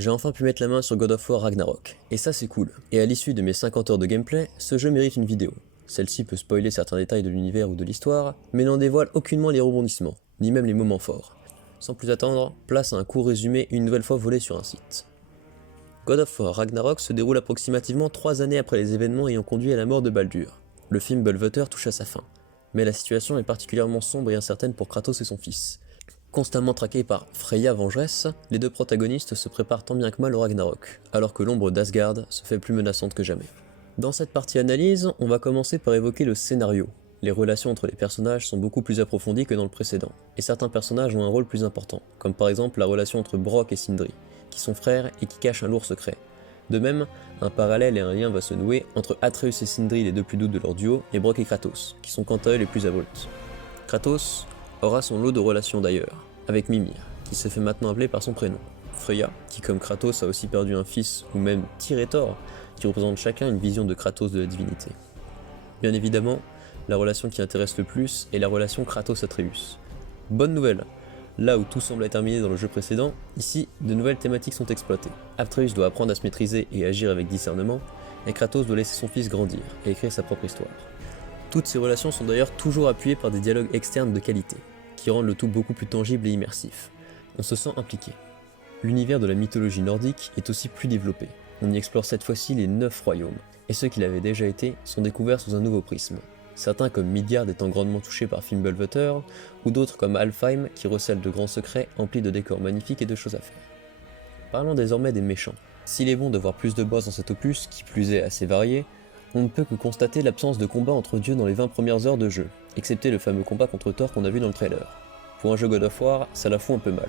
j'ai enfin pu mettre la main sur God of War Ragnarok, et ça c'est cool. Et à l'issue de mes 50 heures de gameplay, ce jeu mérite une vidéo. Celle-ci peut spoiler certains détails de l'univers ou de l'histoire, mais n'en dévoile aucunement les rebondissements, ni même les moments forts. Sans plus attendre, place à un court résumé une nouvelle fois volé sur un site. God of War Ragnarok se déroule approximativement 3 années après les événements ayant conduit à la mort de Baldur. Le film Belveter touche à sa fin, mais la situation est particulièrement sombre et incertaine pour Kratos et son fils. Constamment traqués par Freya vengeresse, les deux protagonistes se préparent tant bien que mal au Ragnarok, alors que l'ombre d'Asgard se fait plus menaçante que jamais. Dans cette partie analyse, on va commencer par évoquer le scénario. Les relations entre les personnages sont beaucoup plus approfondies que dans le précédent, et certains personnages ont un rôle plus important, comme par exemple la relation entre Brok et Sindri, qui sont frères et qui cachent un lourd secret. De même, un parallèle et un lien va se nouer entre Atreus et Sindri, les deux plus doutes de leur duo, et Brok et Kratos, qui sont quant à eux les plus abrupts. Kratos aura son lot de relations d'ailleurs, avec Mimir, qui se fait maintenant appeler par son prénom, Freya, qui comme Kratos a aussi perdu un fils, ou même Tyr et Thor, qui représentent chacun une vision de Kratos de la divinité. Bien évidemment, la relation qui intéresse le plus est la relation Kratos-Atreus. Bonne nouvelle, là où tout semble être terminé dans le jeu précédent, ici, de nouvelles thématiques sont exploitées. Atreus doit apprendre à se maîtriser et agir avec discernement, et Kratos doit laisser son fils grandir et écrire sa propre histoire. Toutes ces relations sont d'ailleurs toujours appuyées par des dialogues externes de qualité, qui rendent le tout beaucoup plus tangible et immersif. On se sent impliqué. L'univers de la mythologie nordique est aussi plus développé. On y explore cette fois-ci les 9 royaumes, et ceux qui l'avaient déjà été sont découverts sous un nouveau prisme. Certains comme Midgard étant grandement touchés par Fimbulveter, ou d'autres comme Alfheim qui recèlent de grands secrets emplis de décors magnifiques et de choses à faire. Parlons désormais des méchants. S'il est bon de voir plus de boss dans cet opus, qui plus est assez varié, on ne peut que constater l'absence de combat entre dieux dans les 20 premières heures de jeu, excepté le fameux combat contre Thor qu'on a vu dans le trailer. Pour un jeu God of War, ça la fout un peu mal.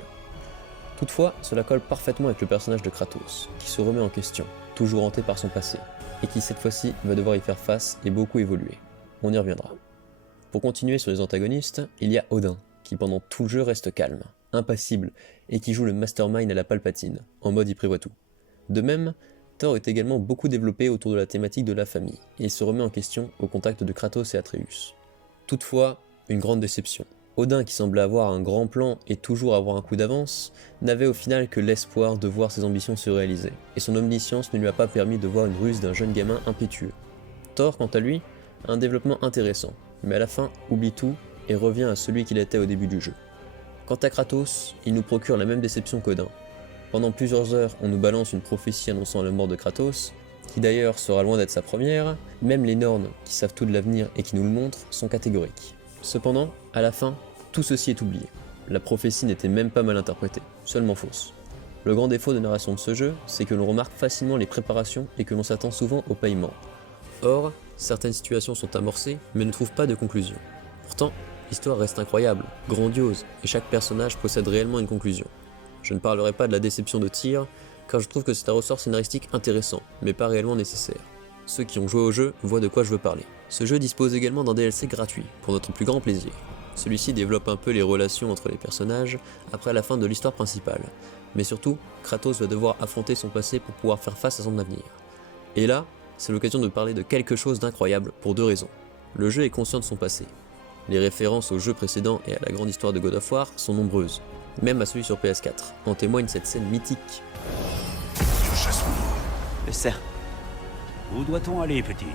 Toutefois, cela colle parfaitement avec le personnage de Kratos, qui se remet en question, toujours hanté par son passé, et qui cette fois-ci va devoir y faire face et beaucoup évoluer. On y reviendra. Pour continuer sur les antagonistes, il y a Odin, qui pendant tout le jeu reste calme, impassible, et qui joue le mastermind à la Palpatine, en mode il prévoit tout. De même, Thor est également beaucoup développé autour de la thématique de la famille, et il se remet en question au contact de Kratos et Atreus. Toutefois, une grande déception. Odin, qui semblait avoir un grand plan et toujours avoir un coup d'avance, n'avait au final que l'espoir de voir ses ambitions se réaliser, et son omniscience ne lui a pas permis de voir une ruse d'un jeune gamin impétueux. Thor, quant à lui, a un développement intéressant, mais à la fin oublie tout et revient à celui qu'il était au début du jeu. Quant à Kratos, il nous procure la même déception qu'Odin. Pendant plusieurs heures, on nous balance une prophétie annonçant la mort de Kratos, qui d'ailleurs sera loin d'être sa première. Même les Norns, qui savent tout de l'avenir et qui nous le montrent, sont catégoriques. Cependant, à la fin, tout ceci est oublié. La prophétie n'était même pas mal interprétée, seulement fausse. Le grand défaut de narration de ce jeu, c'est que l'on remarque facilement les préparations et que l'on s'attend souvent au paiement. Or, certaines situations sont amorcées, mais ne trouvent pas de conclusion. Pourtant, l'histoire reste incroyable, grandiose, et chaque personnage possède réellement une conclusion. Je ne parlerai pas de la déception de Tyr, car je trouve que c'est un ressort scénaristique intéressant, mais pas réellement nécessaire. Ceux qui ont joué au jeu voient de quoi je veux parler. Ce jeu dispose également d'un DLC gratuit, pour notre plus grand plaisir. Celui-ci développe un peu les relations entre les personnages après la fin de l'histoire principale, mais surtout, Kratos va devoir affronter son passé pour pouvoir faire face à son avenir. Et là, c'est l'occasion de parler de quelque chose d'incroyable pour 2 raisons. Le jeu est conscient de son passé. Les références au jeu précédent et à la grande histoire de God of War sont nombreuses, même à celui sur PS4. En témoigne cette scène mythique. Je chasse Le cerf. Où doit-on aller, petit?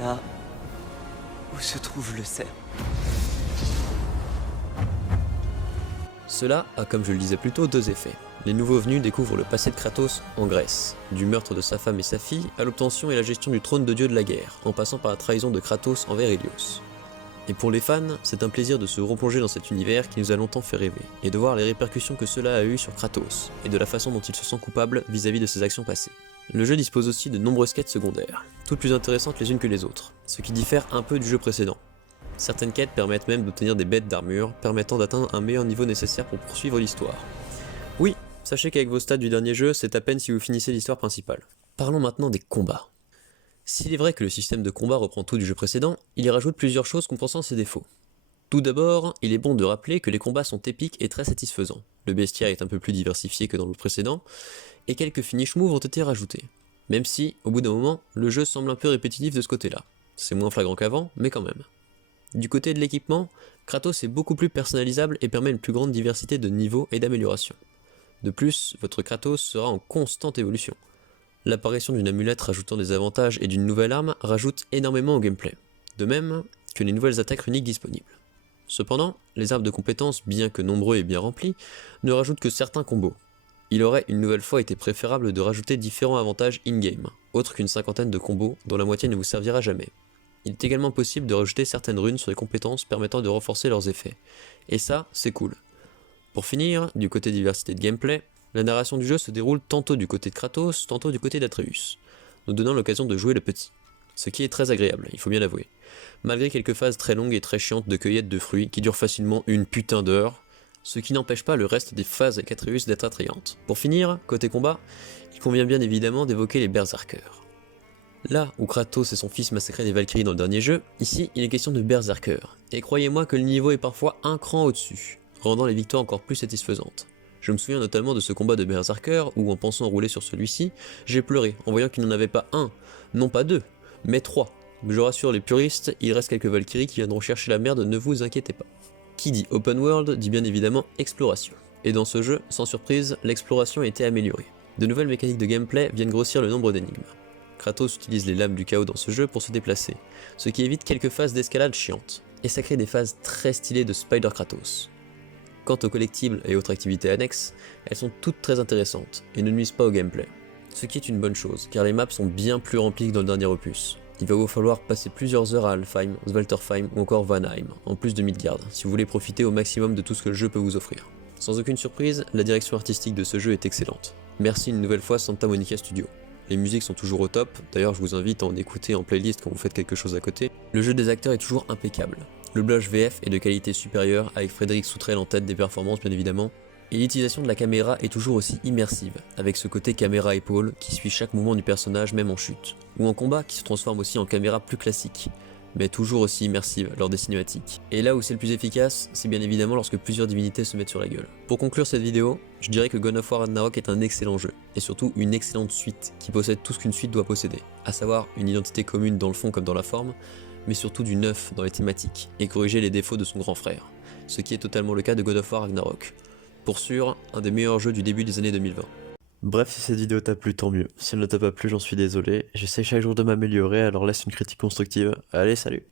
Là où se trouve le cerf. Cela a, comme je le disais plus tôt, 2 effets. Les nouveaux venus découvrent le passé de Kratos en Grèce, du meurtre de sa femme et sa fille à l'obtention et la gestion du trône de dieu de la guerre, en passant par la trahison de Kratos envers Hélios. Et pour les fans, c'est un plaisir de se replonger dans cet univers qui nous a longtemps fait rêver, et de voir les répercussions que cela a eu sur Kratos, et de la façon dont il se sent coupable vis-à-vis de ses actions passées. Le jeu dispose aussi de nombreuses quêtes secondaires, toutes plus intéressantes les unes que les autres, ce qui diffère un peu du jeu précédent. Certaines quêtes permettent même d'obtenir des bêtes d'armure, permettant d'atteindre un meilleur niveau nécessaire pour poursuivre l'histoire. Oui, sachez qu'avec vos stats du dernier jeu, c'est à peine si vous finissez l'histoire principale. Parlons maintenant des combats. S'il est vrai que le système de combat reprend tout du jeu précédent, il y rajoute plusieurs choses compensant ses défauts. Tout d'abord, il est bon de rappeler que les combats sont épiques et très satisfaisants. Le bestiaire est un peu plus diversifié que dans le précédent, et quelques finish moves ont été rajoutés. Même si, au bout d'un moment, le jeu semble un peu répétitif de ce côté-là. C'est moins flagrant qu'avant, mais quand même. Du côté de l'équipement, Kratos est beaucoup plus personnalisable et permet une plus grande diversité de niveaux et d'améliorations. De plus, votre Kratos sera en constante évolution. L'apparition d'une amulette rajoutant des avantages et d'une nouvelle arme rajoute énormément au gameplay, de même que les nouvelles attaques runiques disponibles. Cependant, les arbres de compétences, bien que nombreux et bien remplis, ne rajoutent que certains combos. Il aurait une nouvelle fois été préférable de rajouter différents avantages in-game, autres qu'une cinquantaine de combos dont la moitié ne vous servira jamais. Il est également possible de rajouter certaines runes sur les compétences permettant de renforcer leurs effets, et ça, c'est cool. Pour finir, du côté diversité de gameplay, la narration du jeu se déroule tantôt du côté de Kratos, tantôt du côté d'Atreus, nous donnant l'occasion de jouer le petit. Ce qui est très agréable, il faut bien l'avouer. Malgré quelques phases très longues et très chiantes de cueillette de fruits qui durent facilement une putain d'heure, ce qui n'empêche pas le reste des phases avec Atreus d'être attrayantes. Pour finir, côté combat, il convient bien évidemment d'évoquer les berserkers. Là où Kratos et son fils massacraient des Valkyries dans le dernier jeu, ici il est question de berserkers, et croyez-moi que le niveau est parfois un cran au-dessus, rendant les victoires encore plus satisfaisantes. Je me souviens notamment de ce combat de berserker où, en pensant rouler sur celui-ci, j'ai pleuré en voyant qu'il n'en avait pas un, non pas deux, mais trois. Je rassure les puristes, il reste quelques Valkyries qui viendront chercher la merde, ne vous inquiétez pas. Qui dit open world dit bien évidemment exploration. Et dans ce jeu, sans surprise, l'exploration a été améliorée. De nouvelles mécaniques de gameplay viennent grossir le nombre d'énigmes. Kratos utilise les lames du chaos dans ce jeu pour se déplacer, ce qui évite quelques phases d'escalade chiantes, et ça crée des phases très stylées de Spider Kratos. Quant aux collectibles et autres activités annexes, elles sont toutes très intéressantes, et ne nuisent pas au gameplay. Ce qui est une bonne chose, car les maps sont bien plus remplies que dans le dernier opus. Il va vous falloir passer plusieurs heures à Alfheim, Svartalfheim ou encore Vanheim, en plus de Midgard, si vous voulez profiter au maximum de tout ce que le jeu peut vous offrir. Sans aucune surprise, la direction artistique de ce jeu est excellente. Merci une nouvelle fois Santa Monica Studio. Les musiques sont toujours au top, d'ailleurs je vous invite à en écouter en playlist quand vous faites quelque chose à côté. Le jeu des acteurs est toujours impeccable. Le doublage VF est de qualité supérieure, avec Frédéric Soutrel en tête des performances bien évidemment, et l'utilisation de la caméra est toujours aussi immersive, avec ce côté caméra-épaule qui suit chaque mouvement du personnage même en chute, ou en combat qui se transforme aussi en caméra plus classique, mais toujours aussi immersive lors des cinématiques. Et là où c'est le plus efficace, c'est bien évidemment lorsque plusieurs divinités se mettent sur la gueule. Pour conclure cette vidéo, je dirais que God of War Ragnarok est un excellent jeu, et surtout une excellente suite qui possède tout ce qu'une suite doit posséder, à savoir une identité commune dans le fond comme dans la forme, mais surtout du neuf dans les thématiques, et corriger les défauts de son grand frère, ce qui est totalement le cas de God of War Ragnarok. Pour sûr, un des meilleurs jeux du début des années 2020. Bref, si cette vidéo t'a plu, tant mieux. Si elle ne t'a pas plu, j'en suis désolé. J'essaie chaque jour de m'améliorer, alors laisse une critique constructive. Allez, salut!